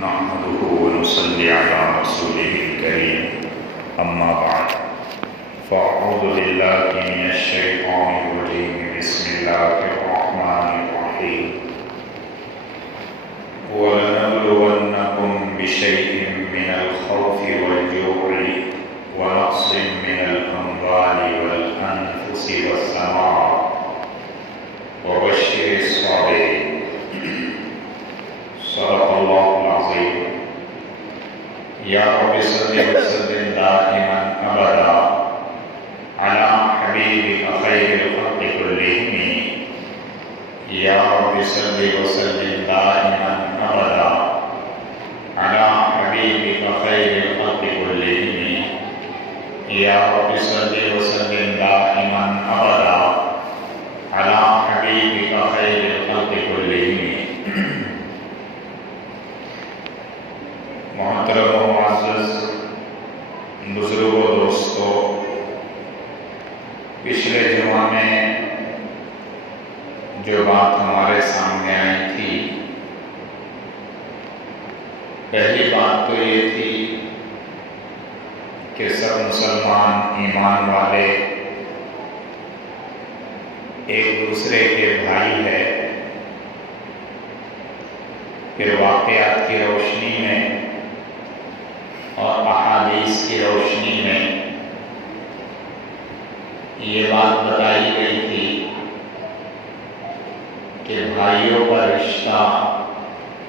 نحمده ونصلي على رسوله الكريم أما بعد فأعوذ بالله من الشيطان الرجيم بسم الله الرحمن الرحيم ولنبلونكم بشيء من الخوف والجوع ونقص من الأموال والأنفس والثمرات وبشر الصابرين صدق الله العظيم يا رب صل وسلم دائما أبدا على حبيبك خير الخلق كلهم يا رب صل وسلم دائما أبدا على حبيبك خير الخلق كلهم يا رب صل وسلم دائما أبدا على حبيبك خير الخلق كلهم. محترم و معزز بزرگوں دوستوں، پچھلے جمعہ میں جو بات ہمارے سامنے آئی تھی، پہلی بات تو یہ تھی کہ سب مسلمان ایمان والے ایک دوسرے کے بھائی ہے. پھر واقعات کی روشنی میں اور احادیث کی روشنی میں یہ بات بتائی گئی تھی کہ بھائیوں کا رشتہ،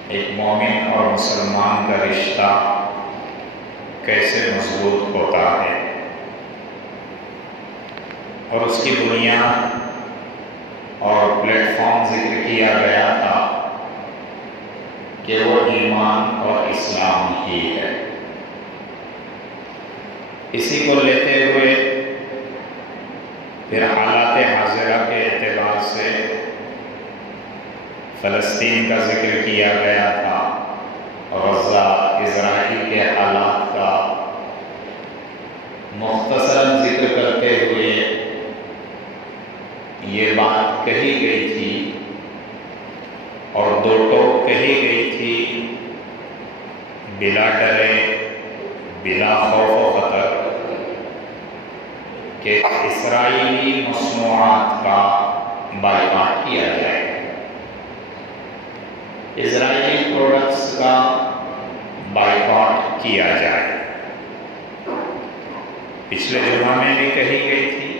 ایک مومن اور مسلمان کا رشتہ کیسے مضبوط ہوتا ہے، اور اس کی بنیاد اور پلیٹ فارم ذکر کیا گیا تھا کہ وہ ایمان اور اسلام ہی ہے. اسی کو لیتے ہوئے پھر حالات حاضرہ کے اعتبار سے فلسطین کا ذکر کیا گیا تھا، غزہ اسرائیل کے حالات کا مختصراً ذکر کرتے ہوئے یہ بات کہی گئی تھی اور دو ٹوک کہی گئی تھی، بلا ڈرے بلا خوف و خطر، کہ اسرائیلی مصنوعات کا بائیکاٹ کیا جائے، اسرائیلی پروڈکٹس کا بائیکاٹ کیا جائے. پچھلے جمعہ میں بھی کہی گئی تھی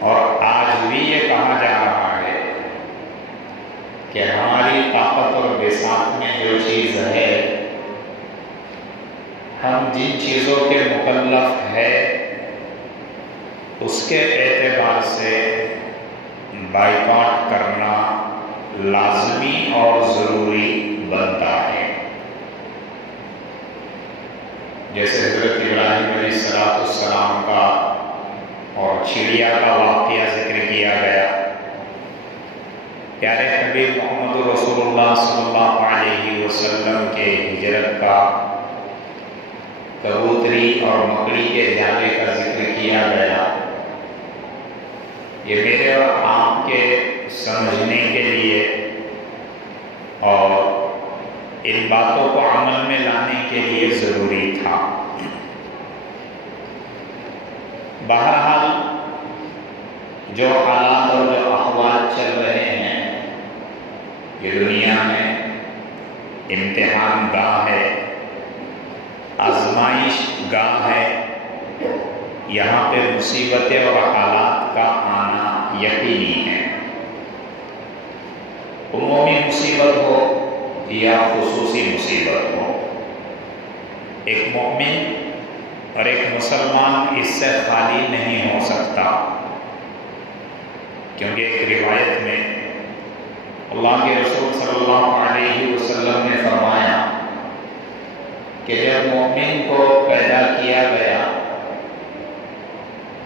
اور آج بھی یہ کہا جا رہا ہے کہ ہماری طاقت اور بساط میں جو چیز ہے، ہم جن چیزوں کے مکلف ہے اس کے اعتبار سے بائیکاٹ کرنا لازمی اور ضروری بنتا ہے. جیسے حضرت ابراہیم علیہ السلام کا اور چڑیا کا واقعہ ذکر کیا گیا. پیارے حبیب محمد رسول اللہ صلی اللہ علیہ وسلم کے ہجرت کا، کبوتری اور مکڑی کے جالے کا ذکر کیا گیا. یہ میرے اور آپ کے سمجھنے کے لیے اور ان باتوں کو عمل میں لانے کے لیے ضروری تھا. بہرحال جو حالات اور جو احوال چل رہے ہیں، یہ دنیا میں امتحان گاہ ہے، آزمائش گاہ ہے. یہاں پہ مصیبتیں اور حالات کا آنا یقینی ہے. عمومی مصیبت ہو یا خصوصی مصیبت ہو، ایک مومن اور ایک مسلمان اس سے خالی نہیں ہو سکتا. کیونکہ ایک روایت میں اللہ کے رسول صلی اللہ علیہ وسلم نے فرمایا کہ جب مومن کو پیدا کیا گیا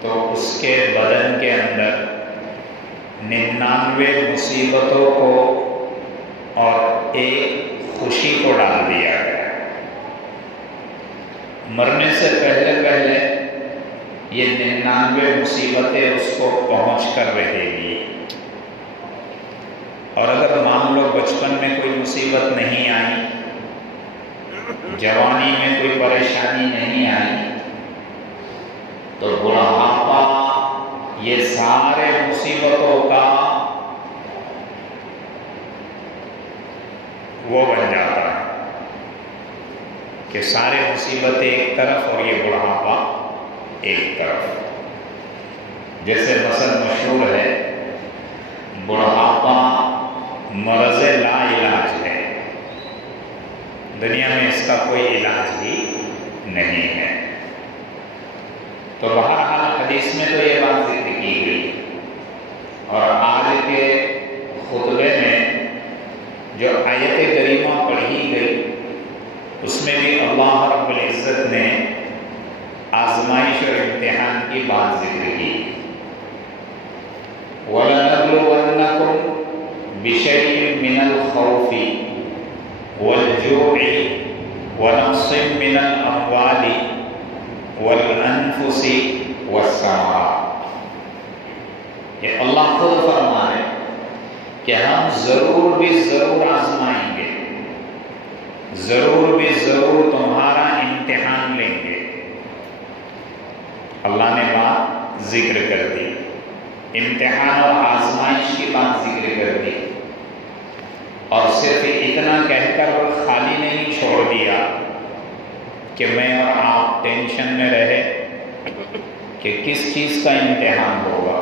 تو اس کے بدن کے اندر 99 مصیبتوں کو اور ایک خوشی کو ڈال دیا گیا. مرنے سے پہلے پہلے یہ 99 مصیبتیں اس کو پہنچ کر رہے گی، اور اگر مان لو بچپن میں کوئی مصیبت نہیں آئی جوانی میں کوئی پریشانی نہیں آئی تو بڑھاپا یہ سارے مصیبتوں کا وہ بن جاتا ہے کہ سارے مصیبتیں ایک طرف اور یہ بڑھاپا ایک طرف. جیسے مثل مشہور ہے بڑھاپا مرض لا علاج ہے، دنیا میں اس کا کوئی علاج ہی نہیں ہے. تو بہرحال حدیث میں تو یہ بات ذکر کی گئی، اور آج کے خطبے میں جو آیت کریمہ پڑھی گئی اس میں بھی اللہ رب العزت نے آزمائش اور امتحان کی بات ذکر کی. وَلَنَبْلُوَنَّكُمْ بِشَيْءٍ مِّنَ الْخَوْفِ وَالْجُوعِ وَنَقْصٍ مِّنَ الْأَمْوَالِ وَالْأَنفُسِ وَالثَّمَرَاتِ. یہ اللہ خود فرما ہے کہ ہم ضرور بھی ضرور آزمائیں گے، ضرور بھی ضرور تمہارا امتحان لیں گے. اللہ نے بات ذکر کر دی، امتحان اور آزمائش کی بات ذکر کر دی، اور صرف اتنا کہہ کر خالی نہیں چھوڑ دیا کہ میں اور آپ ٹینشن میں رہے کہ کس چیز کا امتحان ہوگا،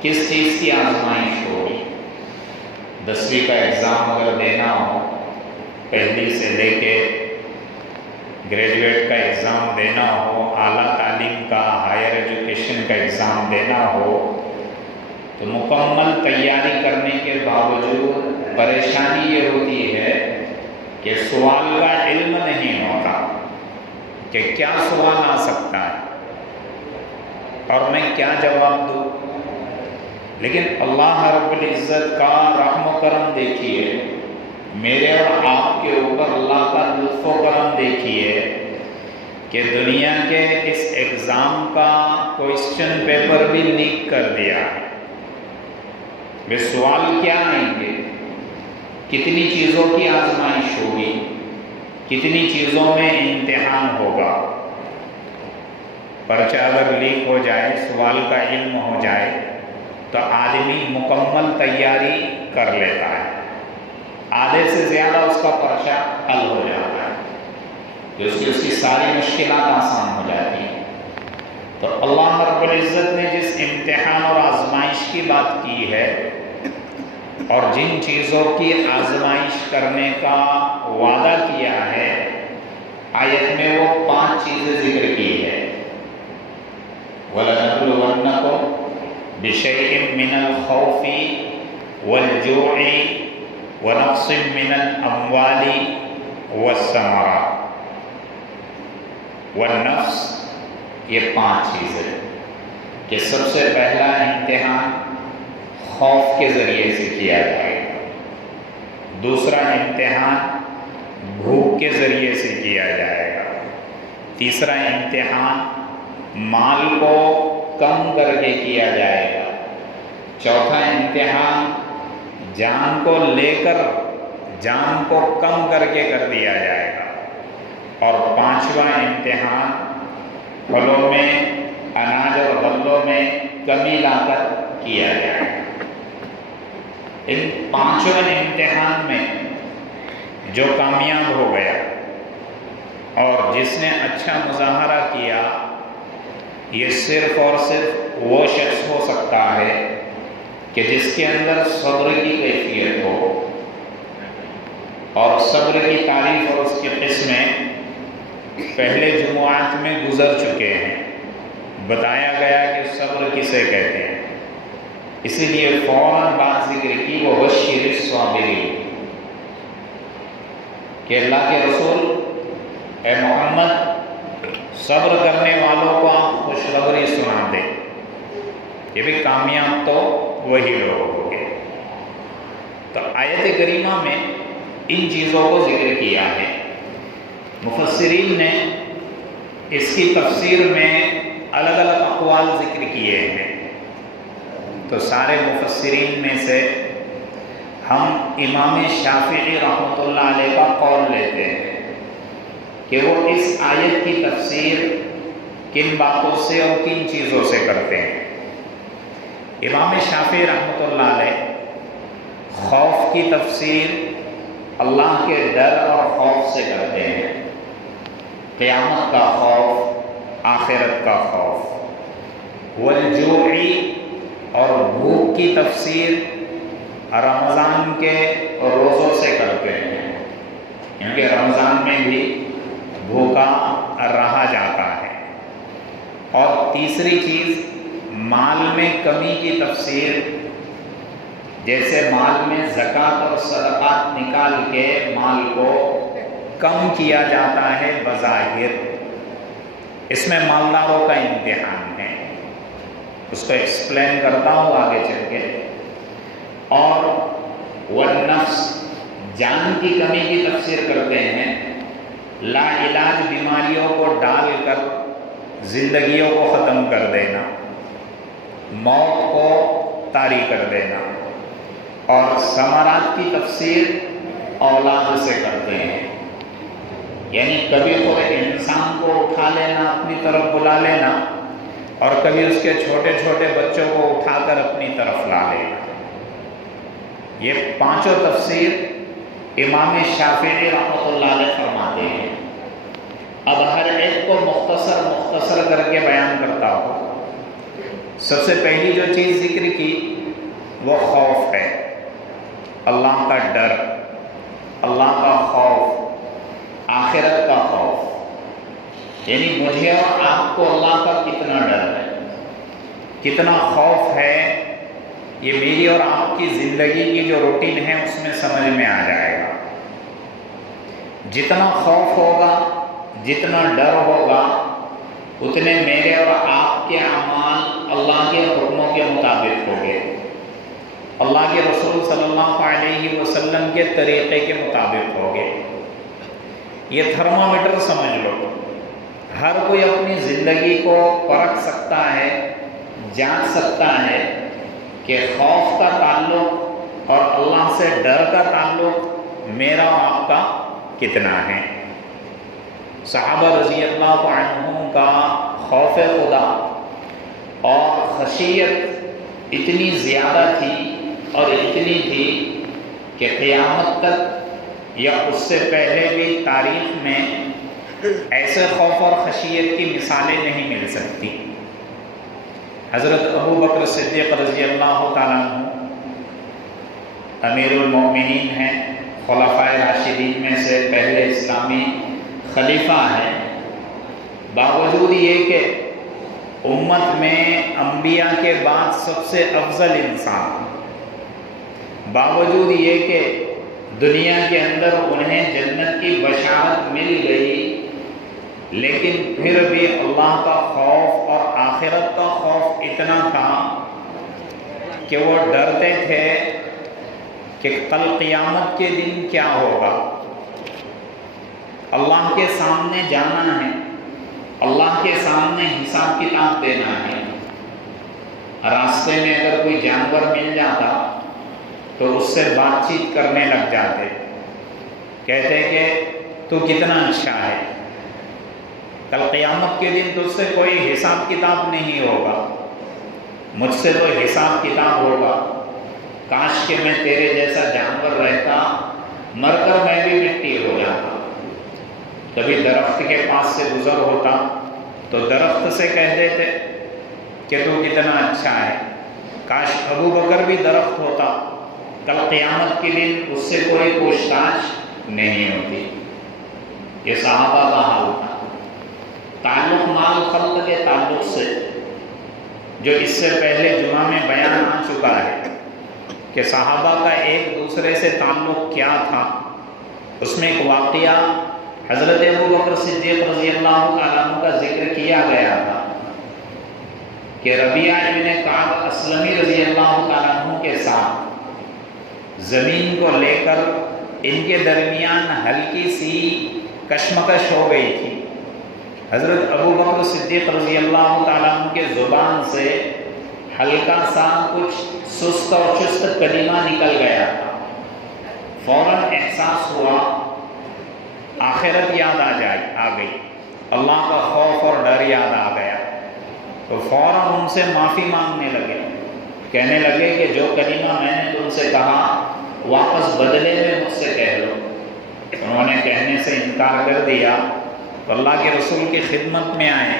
کس چیز کی آزمائش ہوگی. 10ویں کا ایگزام اگر دینا ہو، پہلی سے لے کے گریجویٹ کا ایگزام دینا ہو، اعلیٰ تعلیم کا ہائر ایجوکیشن کا ایگزام دینا ہو، تو مکمل تیاری کرنے کے باوجود پریشانی یہ ہوتی ہے کہ سوال کا علم نہیں ہوتا کہ کیا سوال آ سکتا ہے اور میں کیا جواب دوں. لیکن اللہ رب العزت کا رحم و کرم دیکھیے، میرے اور آپ کے اوپر اللہ کا لطف و کرم دیکھیے کہ دنیا کے اس ایگزام کا کوئسچن پیپر بھی لیک کر دیا ہے. وہ سوال کیا آئیں گے، کتنی چیزوں کی آزمائش ہوگی، کتنی چیزوں میں امتحان ہوگا. پرچہ اگر لیک ہو جائے، سوال کا علم ہو جائے تو آدمی مکمل تیاری کر لیتا ہے، آدھے سے زیادہ اس کا پرچہ حل ہو جاتا ہے، کہ اس کی ساری مشکلات آسان ہو جاتی ہیں. تو اللہ رب العزت نے جس امتحان اور آزمائش کی بات کی ہے اور جن چیزوں کی آزمائش کرنے کا وعدہ کیا ہے، آیت میں وہ 5 چیزیں ذکر کی ہے. وَلَنَبْلُوَنَّكُمْ بِشَيْءٍ مِّنَ الْخَوْفِ وَالْجُوعِ وَنَقْصٍ مِّنَ الْأَمْوَالِ وَالثَّمَرَاتِ وَالنَّفْسِ. یہ 5 چیزیں کہ سب سے پہلا امتحان خوف کے ذریعے سے کیا جائے گا، دوسرا امتحان بھوک کے ذریعے سے کیا جائے گا، تیسرا امتحان مال کو کم کر کے کیا جائے گا، چوتھا امتحان جان کو لے کر جان کو کم کر کے کر دیا جائے گا، اور 5واں امتحان پھلوں میں، اناج اور غلوں میں کمی لا کر کیا جائے گا. ان 5 امتحان میں جو کامیاب ہو گیا اور جس نے اچھا مظاہرہ کیا، یہ صرف اور صرف وہ شخص ہو سکتا ہے کہ جس کے اندر صبر کی کیفیت ہو. اور صبر کی تعریف اور اس کی قسمیں پہلے جمعات میں گزر چکے ہیں، بتایا گیا کہ صبر کسے کہتے ہیں، اسی لیے فوراً بات ذکر کی وَبَشِّرِ الصَّابِرِينَ کہ اللہ کے رسول اے محمد صبر کرنے والوں کو آپ خوشخبری سنا دیں کہ بھی کامیاب تو وہی لوگ ہوں گے. تو آیت کریمہ میں ان چیزوں کو ذکر کیا ہے. مفسرین نے اس کی تفسیر میں الگ الگ اقوال ذکر کیے ہیں. تو سارے مفسرین میں سے ہم امام شافعی رحمۃ اللہ علیہ کا قول لیتے ہیں کہ وہ اس آیت کی تفسیر کن باتوں سے اور کن چیزوں سے کرتے ہیں۔ امام شافعی رحمۃ اللہ علیہ خوف کی تفسیر اللہ کے ڈر اور خوف سے کرتے ہیں، قیامت کا خوف، آخرت کا خوف۔ والجوع اور بھوک کی تفسیر رمضان کے روزوں سے کرتے ہیں، کیونکہ رمضان میں بھی بھوکا رہا جاتا ہے۔ اور تیسری چیز مال میں کمی کی تفسیر، جیسے مال میں زکوٰۃ اور صدقات نکال کے مال کو کم کیا جاتا ہے بظاہر، اس میں مالداروں کا امتحان ہے، اس کو ایکسپلین کرتا ہوں آگے چل کے۔ اور والنفس، جان کی کمی کی تفسیر کرتے ہیں، لا علاج بیماریوں کو ڈال کر زندگیوں کو ختم کر دینا، موت کو طاری کر دینا۔ اور ثمرات کی تفسیر اولاد سے کرتے ہیں، یعنی کبھی خود انسان کو اٹھا لینا، اپنی طرف بلا لینا، اور کبھی اس کے چھوٹے چھوٹے بچوں کو اٹھا کر اپنی طرف لا لینا۔ یہ پانچوں تفسیر امام شافعی رحمۃ اللہ علیہ فرماتے ہیں۔ اب ہر ایک کو مختصر کر کے بیان کرتا ہوں۔ سب سے پہلی جو چیز ذکر کی وہ خوف ہے، اللہ کا ڈر، اللہ کا خوف، آخرت کا خوف، یعنی مجھے اور آپ کو اللہ کا کتنا ڈر ہے، کتنا خوف ہے، یہ میری اور آپ کی زندگی کی جو روٹین ہے اس میں سمجھ میں آ جائے گا۔ جتنا خوف ہوگا، جتنا ڈر ہوگا، اتنے میرے اور آپ کے اعمال اللہ کے حکموں کے مطابق ہوں گے، اللہ کے رسول صلی اللہ علیہ وسلم کے طریقے کے مطابق ہوں گے۔ یہ تھرمامیٹر سمجھ لو، ہر کوئی اپنی زندگی کو پرکھ سکتا ہے، جانچ سکتا ہے کہ خوف کا تعلق اور اللہ سے ڈر کا تعلق میرا اور آپ کا کتنا ہے۔ صحابہ رضی اللہ عنہم کا خوف خدا اور خشیت اتنی زیادہ تھی اور اتنی تھی کہ قیامت تک یا اس سے پہلے بھی تاریخ میں ایسے خوف اور خشیت کی مثالیں نہیں مل سکتی۔ حضرت ابو بکر صدیق رضی اللہ تعالیٰ عنہ امیر المؤمنین ہیں، خلفائے راشدین میں سے پہلے اسلامی خلیفہ ہیں۔ باوجود یہ کہ امت میں انبیاء کے بعد سب سے افضل انسان، باوجود یہ کہ دنیا کے اندر انہیں جنت کی بشارت مل گئی، لیکن پھر بھی اللہ کا خوف اور آخرت کا خوف اتنا تھا کہ وہ ڈرتے تھے کہ کل قیامت کے دن کیا ہوگا، اللہ کے سامنے جانا ہے، اللہ کے سامنے حساب کتاب دینا ہے۔ راستے میں اگر کوئی جانور مل جاتا تو اس سے بات چیت کرنے لگ جاتے، کہتے کہ تو کتنا اچھا ہے، کل قیامت کے دن تجھ سے کوئی حساب کتاب نہیں ہوگا، مجھ سے تو حساب کتاب ہوگا، کاش کہ میں تیرے جیسا جانور رہتا، مر کر میں بھی مٹی ہو جاتا۔ کبھی درخت کے پاس سے گزر ہوتا تو درخت سے کہہ دیتے کہ تو کتنا اچھا ہے، کاش ابو بکر بھی درخت ہوتا، کل قیامت کے دن اس سے کوئی پوچھ تاچھ نہیں ہوتی۔ یہ صحابہ کا حال تھا۔ تعلق مال خلق کے تعلق سے، جو اس سے پہلے جمعہ میں بیان آ چکا ہے کہ صحابہ کا ایک دوسرے سے تعلق کیا تھا، اس میں ایک واقعہ حضرت ابو بکر صدیق رضی اللہ تعالیٰ عنہ کا ذکر کیا گیا تھا کہ ربیعہ ابن کعب اسلمی رضی اللہ تعالیٰ عنہ کے ساتھ زمین کو لے کر ان کے درمیان ہلکی سی کشمکش ہو گئی تھی۔ حضرت ابو بکر صدیق رضی اللہ تعالیٰ عنہ کے زبان سے ہلکا سا کچھ سست اور چست کلمہ نکل گیا تھا، فوراً احساس ہوا، آخر آخرت یاد آ گئی، اللہ کا خوف اور ڈر یاد آ گیا، تو فوراً ان سے معافی مانگنے لگے، کہنے لگے کہ جو کلمہ میں نے تم سے کہا واپس بدلے میں مجھ سے کہہ لو۔ انہوں نے کہنے سے انکار کر دیا، تو اللہ کے رسول کی خدمت میں آئے،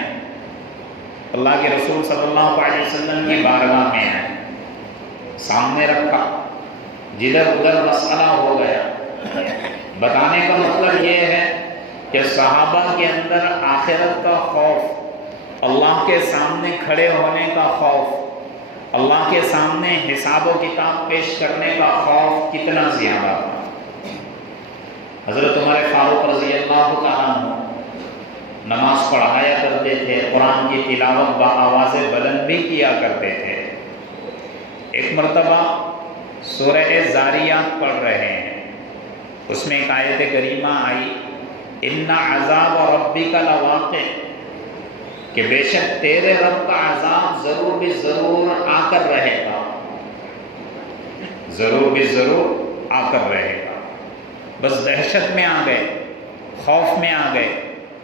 اللہ کے رسول صلی اللہ علیہ وسلم کی بارگاہ میں آئے، سامنے رکھا، جدھر ادھر مسئلہ ہو گیا۔ بتانے کا مطلب یہ ہے کہ صحابہ کے اندر آخرت کا خوف، اللہ کے سامنے کھڑے ہونے کا خوف، اللہ کے سامنے حساب و کتاب پیش کرنے کا خوف کتنا زیادہ تھا۔ حضرت عمر فاروق رضی اللہ تعالیٰ عنہ نماز پڑھایا کرتے تھے، قرآن کی تلاوت بآواز بلند بھی کیا کرتے تھے۔ ایک مرتبہ سورہ زاریات پڑھ رہے ہیں، اس میں ایک آیت کریمہ آئی، ان عذاب ربک لواقع، کہ بے شک تیرے رب کا عذاب ضرور بھی ضرور آ کر رہے گا، ضرور بھی ضرور آ کر رہے گا۔ بس دہشت میں آ گئے، خوف میں آ گئے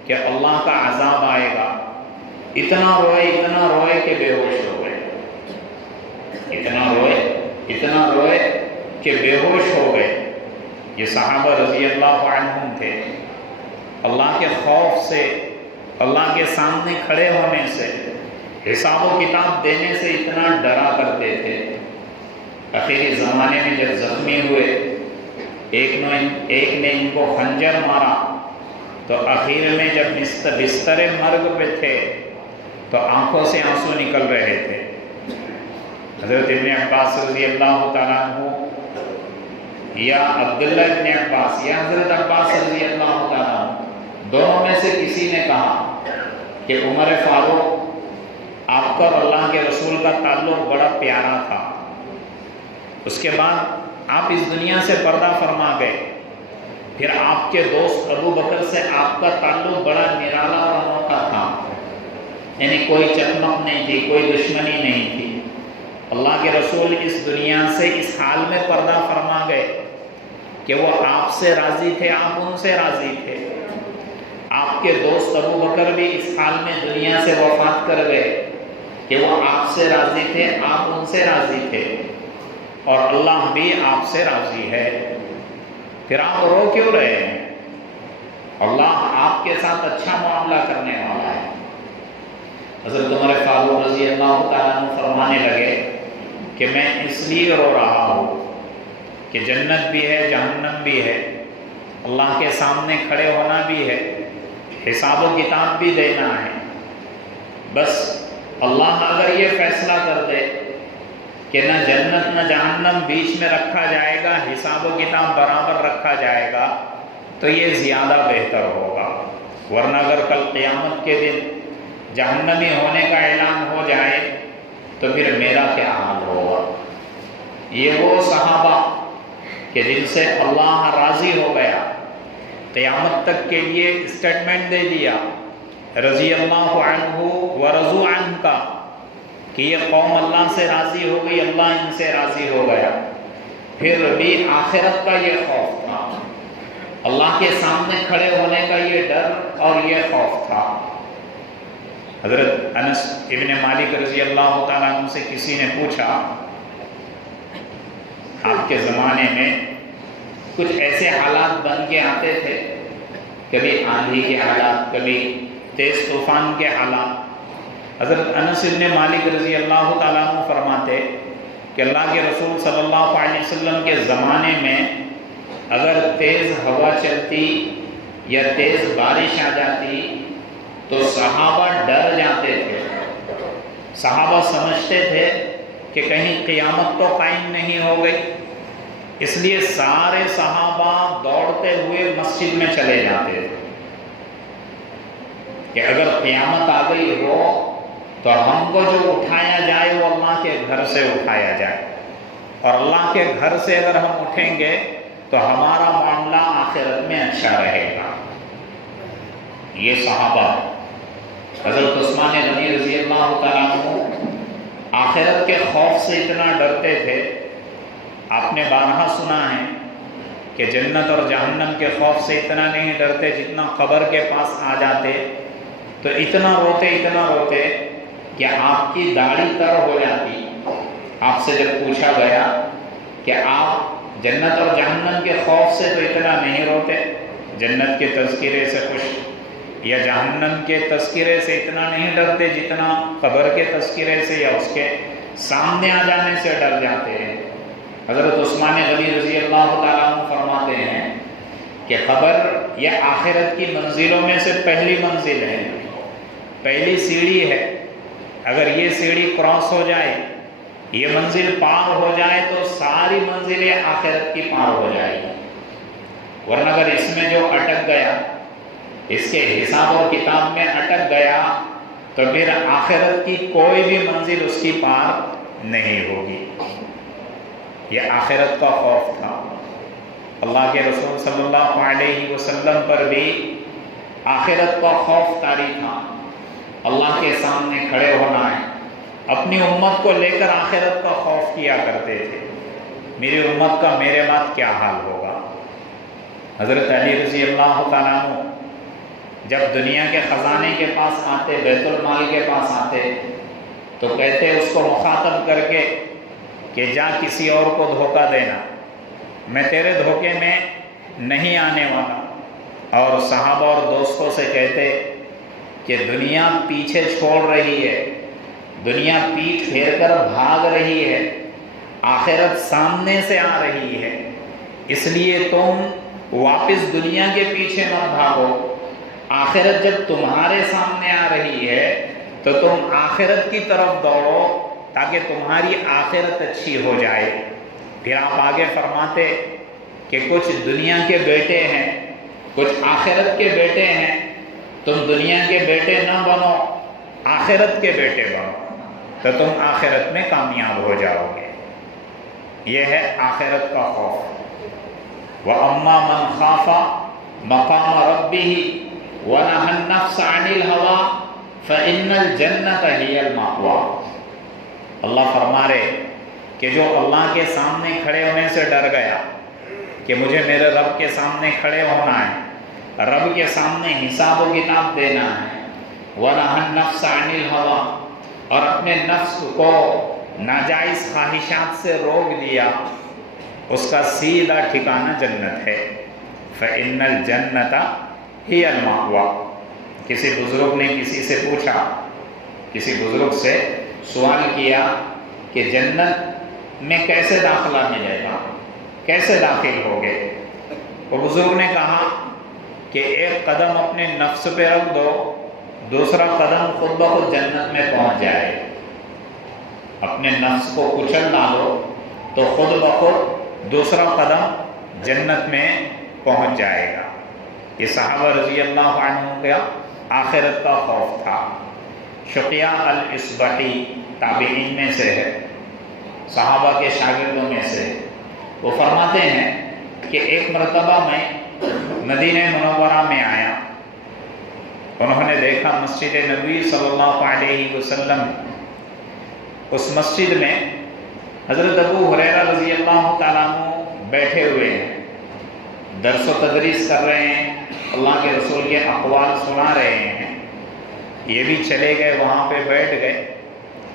کہ اللہ کا عذاب آئے گا، اتنا روئے کہ بے ہوش ہو گئے، اتنا روئے کہ بے ہوش ہو گئے۔ یہ صحابہ رضی اللہ عنہم تھے، اللہ کے خوف سے، اللہ کے سامنے کھڑے ہونے سے، حساب و کتاب دینے سے اتنا ڈرا کرتے تھے۔ آخری زمانے میں جب زخمی ہوئے، ایک نے ان کو خنجر مارا، تو آخر میں جب بستر مرگ پہ تھے تو آنکھوں سے آنسو نکل رہے تھے۔ حضرت ابن عباس رضی اللہ تعالیٰ عنہ یا عبداللہ ابن عباس یا حضرت عباس رضی اللہ تعالیٰ عنہ، دونوں میں سے کسی نے کہا کہ عمر فاروق، آپ کا اور اللہ کے رسول کا تعلق بڑا پیارا تھا، اس کے بعد آپ اس دنیا سے پردہ فرما گئے، پھر آپ کے دوست ابو بکر سے آپ کا تعلق بڑا نرالا اور انوکھا تھا، یعنی کوئی چکمک نہیں تھی، کوئی دشمنی نہیں تھی۔ اللہ کے رسول اس دنیا سے اس حال میں پردہ فرما گئے کہ وہ آپ سے راضی تھے، آپ ان سے راضی تھے۔ آپ کے دوست ابو بکر بھی اس حال میں دنیا سے وفات کر گئے کہ وہ آپ سے راضی تھے، آپ ان سے راضی تھے، اور اللہ بھی آپ سے راضی ہے۔ پھر آپ رو کیوں رہے ہیں؟ اللہ آپ کے ساتھ اچھا معاملہ کرنے والا ہے۔ حضرت عمر فاروق رضی اللہ تعالیٰ عنہ فرمانے لگے کہ میں اس لیے رو رہا ہوں کہ جنت بھی ہے، جہنم بھی ہے، اللہ کے سامنے کھڑے ہونا بھی ہے، حساب و کتاب بھی دینا ہے۔ بس اللہ اگر یہ فیصلہ کر دے کہ نہ جنت نہ جہنم بیچ میں رکھا جائے گا، حساب و کتاب برابر رکھا جائے گا، تو یہ زیادہ بہتر ہوگا۔ ورنہ اگر کل قیامت کے دن جہنمی ہونے کا اعلان ہو جائے تو پھر میرا کیا حال ہوگا؟ یہ وہ صحابہ کہ جن سے اللہ راضی ہو گیا، قیامت تک کے لیے اسٹیٹمنٹ دے دیا رضی اللہ عنہ ورضوا عنہ کا، کہ یہ قوم اللہ سے راضی ہو گئی، اللہ ان سے راضی ہو گیا۔ پھر بھی آخرت کا یہ خوف تھا، اللہ کے سامنے کھڑے ہونے کا یہ ڈر اور یہ خوف تھا۔ حضرت انس ابن مالک رضی اللہ تعالیٰ عنہ سے کسی نے پوچھا، آپ کے زمانے میں کچھ ایسے حالات بن کے آتے تھے، کبھی آندھی کے حالات، کبھی تیز طوفان کے حالات۔ حضرت انس ابن مالک رضی اللہ تعالیٰ عنہ فرماتے کہ اللہ کے رسول صلی اللہ علیہ وسلم کے زمانے میں اگر تیز ہوا چلتی یا تیز بارش آ جاتی تو صحابہ ڈر جاتے تھے، صحابہ سمجھتے تھے کہ کہیں قیامت تو قائم نہیں ہو گئی، اس لیے سارے صحابہ دوڑتے ہوئے مسجد میں چلے جاتے تھے کہ اگر قیامت آ گئی ہو تو ہم کو جو اٹھایا جائے وہ اللہ کے گھر سے اٹھایا جائے، اور اللہ کے گھر سے اگر ہم اٹھیں گے تو ہمارا معاملہ آخرت میں اچھا رہے گا۔ یہ صحابہ حضرت عثمان غنی رضی اللہ تعالیٰ عنہ آخرت کے خوف سے اتنا ڈرتے تھے، آپ نے بارہا سنا ہے کہ جنت اور جہنم کے خوف سے اتنا نہیں ڈرتے جتنا قبر کے پاس آ جاتے تو اتنا روتے کہ آپ کی داڑھی تر ہو جاتی۔ آپ سے جب پوچھا گیا کہ آپ جنت اور جہنم کے خوف سے تو اتنا نہیں روتے، جنت کے تذکرے سے خوش، یا جہنم کے تذکرے سے اتنا نہیں ڈرتے جتنا قبر کے تذکرے سے یا اس کے سامنے آ جانے سے ڈر جاتے ہیں۔ حضرت عثمان غنی رضی اللہ تعالیٰ عنہ فرماتے ہیں کہ قبر یہ آخرت کی منزلوں میں سے پہلی منزل ہے، پہلی سیڑھی ہے۔ اگر یہ سیڑھی کراس ہو جائے، یہ منزل پار ہو جائے تو ساری منزلیں آخرت کی پار ہو جائے گی، ورنہ اگر اس میں جو اٹک گیا، اس کے حساب اور کتاب میں اٹک گیا تو پھر آخرت کی کوئی بھی منزل اس کی پار نہیں ہوگی۔ یہ آخرت کا خوف تھا۔ اللہ کے رسول صلی اللہ علیہ وسلم پر بھی آخرت کا خوف طاری تھا۔ اللہ کے سامنے کھڑے ہونا ہے، اپنی امت کو لے کر آخرت کا خوف کیا کرتے تھے، میری امت کا میرے بعد کیا حال ہوگا۔ حضرت علی رضی اللہ تعالیٰ عنہ جب دنیا کے خزانے کے پاس آتے، بیت المال کے پاس آتے تو کہتے اس کو مخاطب کر کے کہ جا کسی اور کو دھوکہ دینا، میں تیرے دھوکے میں نہیں آنے والا۔ اور صحابہ اور دوستوں سے کہتے کہ دنیا پیچھے چھوڑ رہی ہے، دنیا پیٹھ پھیر کر بھاگ رہی ہے، آخرت سامنے سے آ رہی ہے، اس لیے تم واپس دنیا کے پیچھے مت بھاگو، آخرت جب تمہارے سامنے آ رہی ہے تو تم آخرت کی طرف دوڑو تاکہ تمہاری آخرت اچھی ہو جائے۔ پھر آپ آگے فرماتے کہ کچھ دنیا کے بیٹے ہیں، کچھ آخرت کے بیٹے ہیں، تم دنیا کے بیٹے نہ بنو، آخرت کے بیٹے بنو تو تم آخرت میں کامیاب ہو جاؤ گے۔ یہ ہے آخرت کا خوف۔ وَأَمَّا مَنْ خَافَ مَقَامَ رَبِّهِ وَنَهَى النَّفْسَ عَنِ الْهَوَىٰ فَإِنَّ الْجَنَّةَ هِيَ الْمَأْوَىٰ۔ اللہ فرما رہے کہ جو اللہ کے سامنے کھڑے ہونے سے ڈر گیا کہ مجھے میرے رب کے سامنے کھڑے ہونا ہے، رب کے سامنے حساب و کتاب دینا ہے، وَنَهَى النَّفْسَ عَنِ الْهَوَىٰ، اور اپنے نفس کو ناجائز خواہشات سے روک دیا، اس کا سیدھا ٹھکانہ جنت ہے۔ فَإِنَّ الْجَنَّةَ ہی المأویٰ۔ کسی بزرگ نے کسی سے پوچھا، کسی بزرگ سے سوال کیا کہ جنت میں کیسے داخلہ ملے گا، کیسے داخل ہوگے؟ وہ بزرگ نے کہا کہ ایک قدم اپنے نفس پہ رکھ دو، دوسرا قدم خود بخود جنت میں پہنچ جائے۔ اپنے نفس کو کچل ڈالو تو خود بخود دوسرا قدم جنت میں پہنچ جائے گا۔ یہ صحابہ رضی اللہ عنہ کا آخرت کا خوف تھا۔ شقیہ الاصبحی تابعین میں سے ہے، صحابہ کے شاگردوں میں سے، وہ فرماتے ہیں کہ ایک مرتبہ میں مدینہ منورہ میں آیا، انہوں نے دیکھا مسجد نبوی صلی اللہ علیہ وسلم، اس مسجد میں حضرت ابو ہریرہ رضی اللہ تعالیٰ عنہ بیٹھے ہوئے ہیں، درس و تدریس کر رہے ہیں، اللہ کے رسول کے اقوال سنا رہے ہیں۔ یہ بھی چلے گئے، وہاں پہ بیٹھ گئے۔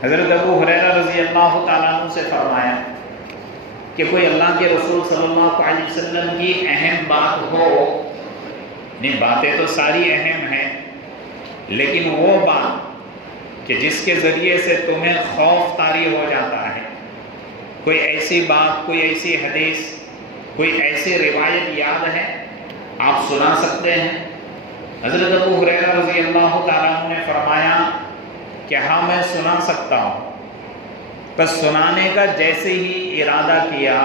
حضرت ابو ہریرہ رضی اللہ تعالیٰ عنہ سے فرمایا کہ کوئی اللہ کے رسول صلی اللہ علیہ وسلم کی اہم بات ہو، نہیں باتیں تو ساری اہم ہیں، لیکن وہ بات کہ جس کے ذریعے سے تمہیں خوف طاری ہو جاتا ہے، کوئی ایسی بات، کوئی ایسی حدیث، کوئی ایسی روایت یاد ہے آپ سنا سکتے ہیں؟ حضرت ابو ہریرہ رضی اللہ تعالیٰ عنہ نے فرمایا کہ ہاں میں سنا سکتا ہوں۔ بس سنانے کا جیسے ہی ارادہ کیا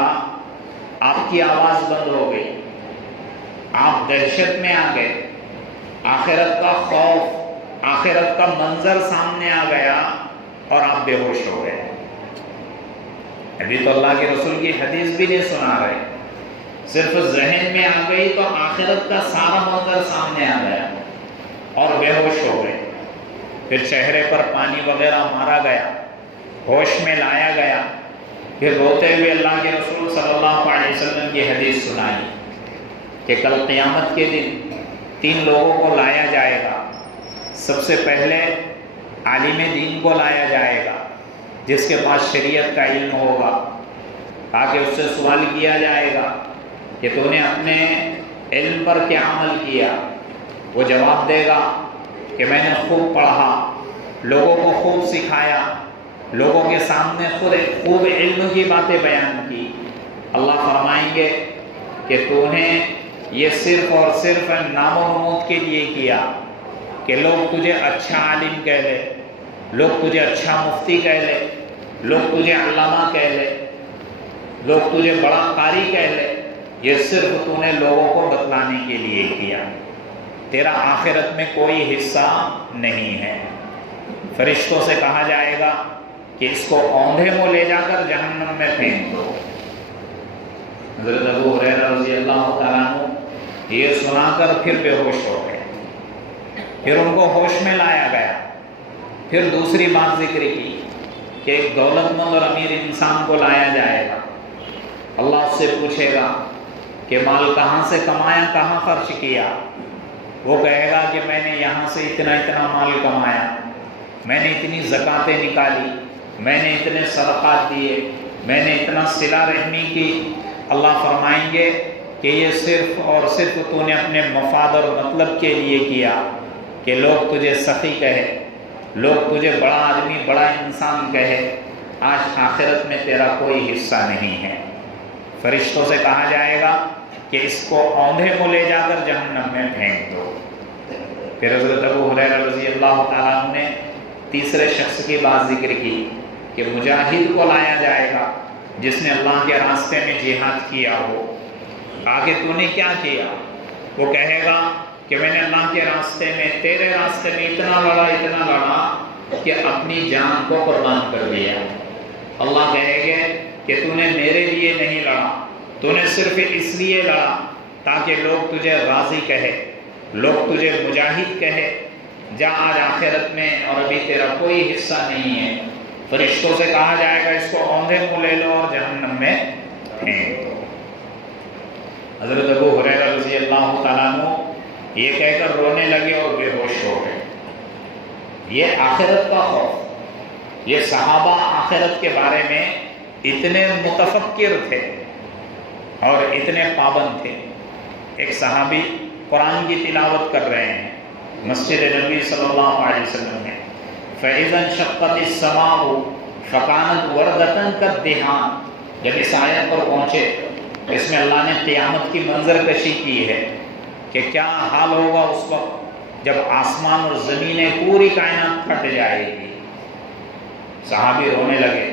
آپ کی آواز بند ہو گئی، آپ دہشت میں آ گئے، آخرت کا خوف، آخرت کا منظر سامنے آ گیا اور آپ بے ہوش ہو گئے۔ ابھی تو اللہ کے رسول کی حدیث بھی نہیں سنا رہے، صرف ذہن میں آ گئی تو آخرت کا سارا منظر سامنے آ گیا اور بے ہوش ہو گئے۔ پھر چہرے پر پانی وغیرہ مارا گیا، ہوش میں لایا گیا، پھر روتے ہوئے اللہ کے رسول صلی اللہ علیہ وسلم کی حدیث سنائی۔ کہ کل قیامت کے دن 3 لوگوں کو لایا جائے گا۔ سب سے پہلے عالم دین کو لایا جائے گا جس کے پاس شریعت کا علم ہوگا، تاکہ اس سے سوال کیا جائے گا کہ تو نے اپنے علم پر کیا عمل کیا۔ وہ جواب دے گا کہ میں نے خوب پڑھا، لوگوں کو خوب سکھایا، لوگوں کے سامنے خوب علم کی باتیں بیان کی۔ اللہ فرمائیں گے کہ تو نے یہ صرف اور صرف نام و نمود کے لیے کیا کہ لوگ تجھے اچھا عالم کہہ لے، لوگ تجھے اچھا مفتی کہہ لے، لوگ تجھے علامہ کہہ لے، لوگ تجھے بڑا قاری کہہ لے۔ یہ صرف تو نے لوگوں کو بتلانے کے لیے کیا، تیرا آخرت میں کوئی حصہ نہیں ہے۔ فرشتوں سے کہا جائے گا کہ اس کو اوندھے منہ لے جا کر جہنم میں پھینک دو۔ حضرت ابو ہریرہ رضی اللہ تعالیٰ عنہ یہ سنا کر پھر بے ہوش ہو گئے، پھر ان کو ہوش میں لایا گیا۔ پھر دوسری بات ذکر کی کہ ایک دولت مند اور امیر انسان کو لایا جائے گا، اللہ اس سے پوچھے گا کہ مال کہاں سے کمایا، کہاں خرچ کیا؟ وہ کہے گا کہ میں نے یہاں سے اتنا اتنا مال کمایا، میں نے اتنی زکاتیں نکالی، میں نے اتنے صدقات دیے، میں نے اتنا صلہ رحمی کی۔ اللہ فرمائیں گے کہ یہ صرف اور صرف تو نے اپنے مفاد اور مطلب کے لیے کیا کہ لوگ تجھے سخی کہے، لوگ تجھے بڑا آدمی، بڑا انسان کہے۔ آج آخرت میں تیرا کوئی حصہ نہیں ہے۔ فرشتوں سے کہا جائے گا کہ اس کو اوندھے منہ لے جا کر جہنم میں پھینک دو۔ پھر حضرت ابو ہریرہ رضی اللہ تعالیٰ عنہ نے تیسرے شخص کی بات ذکر کی کہ مجاہد کو لایا جائے گا جس نے اللہ کے راستے میں جہاد کیا ہو۔ کہا کہ تو نے کیا کیا؟ وہ کہے گا کہ میں نے اللہ کے راستے میں، تیرے راستے میں اتنا لڑا کہ اپنی جان کو قربان کر دیا۔ اللہ کہے گے کہ تو نے میرے لیے نہیں لڑا، تو نے صرف اس لیے لڑا تاکہ لوگ تجھے غازی کہے، لوگ تجھے مجاہد کہے۔ جا آج آخرت میں اور ابھی تیرا کوئی حصہ نہیں ہے۔ فرشتوں سے کہا جائے گا اس کو اوندھے منہ لے لو اور جہنم میں پھینک دو۔ حضرت ابو ہریرہ رضی اللہ تعالیٰ عنہ یہ کہہ کر رونے لگے اور بے ہوش ہو گئے۔ یہ آخرت کا خوف، یہ صحابہ آخرت کے بارے میں اتنے متفکر تھے اور اتنے پابند تھے۔ ایک صحابی قرآن کی تلاوت کر رہے ہیں مسجد نبی صلی اللہ علیہ وسلم میں، فَإِذَا انشَقَّتِ السَّمَاءُ فَكَانَتْ وَرْدَةً كَالدِّهَانِ۔ جب اس آیت پر پہنچے اس میں اللہ نے قیامت کی منظر کشی کی ہے کہ کیا حال ہوگا اس وقت جب آسمان اور زمینیں پوری کائنات پھٹ جائے گی۔ صحابی رونے لگے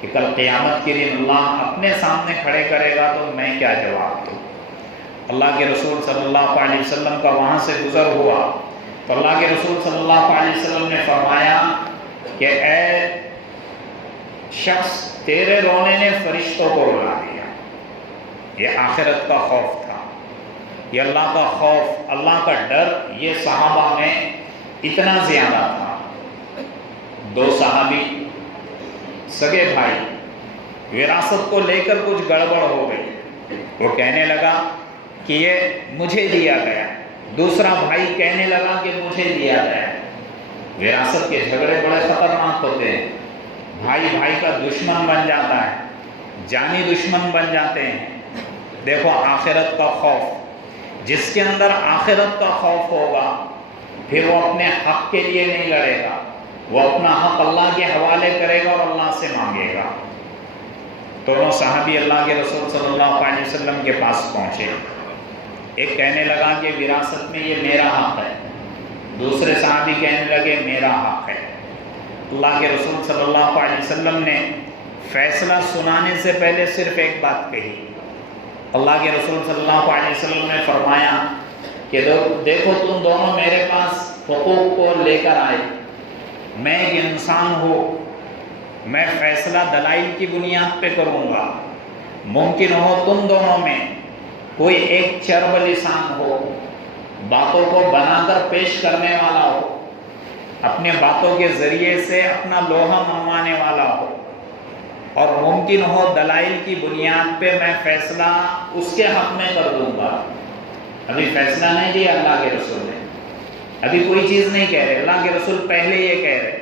کہ کل قیامت کے دن اللہ اپنے سامنے کھڑے کرے گا تو میں کیا جواب دوں۔ اللہ کے رسول صلی اللہ علیہ وسلم کا وہاں سے گزر ہوا تو اللہ کے رسول صلی اللہ علیہ وسلم نے فرمایا کہ اے شخص، تیرے رونے نے فرشتوں کو رلا دیا۔ یہ آخرت کا خوف تھا، یہ اللہ کا خوف، اللہ کا ڈر، یہ صحابہ میں اتنا زیادہ تھا۔ 2 صحابی سگے بھائی، وراثت کو لے کر کچھ گڑبڑ ہو گئی۔ وہ کہنے لگا کہ یہ مجھے دیا گیا، دوسرا بھائی کہنے لگا کہ مجھے دیا گیا۔ وراثت کے جھگڑے بڑے خطرناک ہوتے ہیں، بھائی بھائی کا دشمن بن جاتا ہے، جانی دشمن بن جاتے ہیں۔ دیکھو آخرت کا خوف، جس کے اندر آخرت کا خوف ہوگا پھر وہ اپنے حق کے لیے نہیں لڑے گا، وہ اپنا حق اللہ کے حوالے کرے گا اور اللہ سے مانگے گا۔ دونوں صحابی اللہ کے رسول صلی اللہ علیہ وسلم کے پاس پہنچے۔ ایک کہنے لگا کہ وراثت میں یہ میرا حق ہے، دوسرے صحابی کہنے لگے میرا حق ہے۔ اللہ کے رسول صلی اللہ علیہ وسلم نے فیصلہ سنانے سے پہلے صرف ایک بات کہی۔ اللہ کے رسول صلی اللہ علیہ وسلم نے فرمایا کہ دیکھو تم دونوں میرے پاس حقوق کو لے کر آئے، میں ایک انسان ہوں، میں فیصلہ دلائل کی بنیاد پہ کروں گا۔ ممکن ہو تم دونوں میں کوئی ایک چرب لسان ہو، باتوں کو بنا کر پیش کرنے والا ہو، اپنے باتوں کے ذریعے سے اپنا لوہا منوانے والا ہو، اور ممکن ہو دلائل کی بنیاد پہ میں فیصلہ اس کے حق میں کر دوں گا۔ ابھی فیصلہ نہیں دیا اللہ کے رسول نے، ابھی کوئی چیز نہیں کہہ رہے، اللہ کے رسول پہلے یہ کہہ رہے،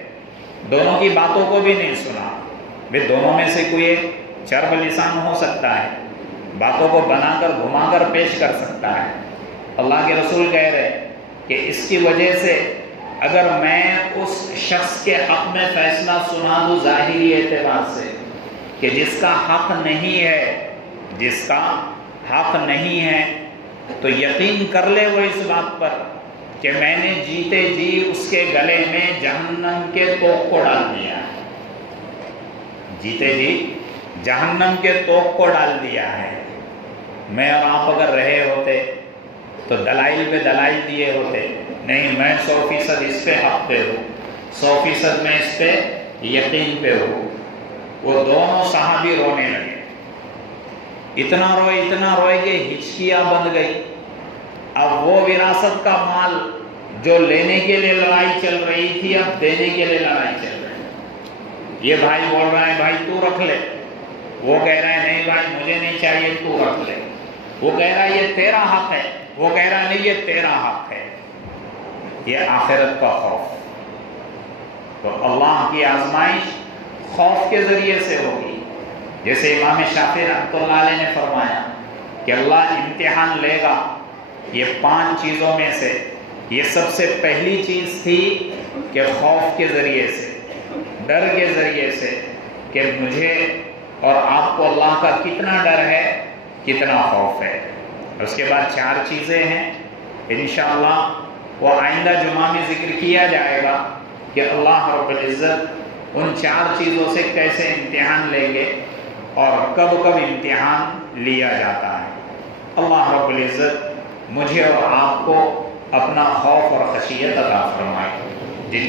دونوں کی باتوں کو بھی نہیں سنا۔ بھی دونوں میں سے کوئی ایک چرب لسان ہو سکتا ہے، باتوں کو بنا کر گھما کر پیش کر سکتا ہے۔ اللہ کے رسول کہہ رہے کہ اس کی وجہ سے اگر میں اس شخص کے حق میں فیصلہ سنا دوں ظاہری اعتبار سے کہ جس کا حق نہیں ہے، جس کا حق نہیں ہے، تو یقین کر لے وہ اس بات پر کہ میں نے جیتے جی اس کے گلے میں جہنم کے توق کو ڈال دیا ہے، جیتے جی جہنم کے توق کو ڈال دیا ہے۔ میں اور آپ اگر رہے ہوتے تو دلائل پہ دلائل دیے ہوتے، نہیں میں 100% اس پہ حق پہ ہوں، 100% میں اس پہ یقین پہ ہوں۔ وہ دونوں صحابی رونے لگے، اتنا روئے کہ ہچکیاں بند گئی۔ اب وہ وراثت کا مال جو لینے کے لیے لڑائی چل رہی تھی اب دینے کے لیے لڑائی چل رہی۔ یہ بھائی بول رہا ہے بھائی تو رکھ لے، وہ کہہ رہا ہے نہیں بھائی مجھے نہیں چاہیے تو رکھ لے، وہ کہہ رہا ہے یہ تیرا حق ہے، وہ کہہ رہا ہے نہیں یہ تیرا حق ہے۔ یہ آخرت کا خوف، تو اللہ کی آزمائش خوف کے ذریعے سے ہوگی۔ جیسے امام شافعی رحمۃ اللہ علیہ نے فرمایا کہ اللہ امتحان لے گا یہ 5 چیزوں میں سے، یہ سب سے پہلی چیز تھی کہ خوف کے ذریعے سے، ڈر کے ذریعے سے، کہ مجھے اور آپ کو اللہ کا کتنا ڈر ہے، کتنا خوف ہے۔ اس کے بعد 4 چیزیں ہیں، انشاءاللہ وہ آئندہ جمعہ میں ذکر کیا جائے گا کہ اللہ رب العزت ان 4 چیزوں سے کیسے امتحان لیں گے اور کب کب امتحان لیا جاتا ہے۔ اللہ رب العزت مجھے اور آپ کو اپنا خوف اور خشیت عطا فرمائے۔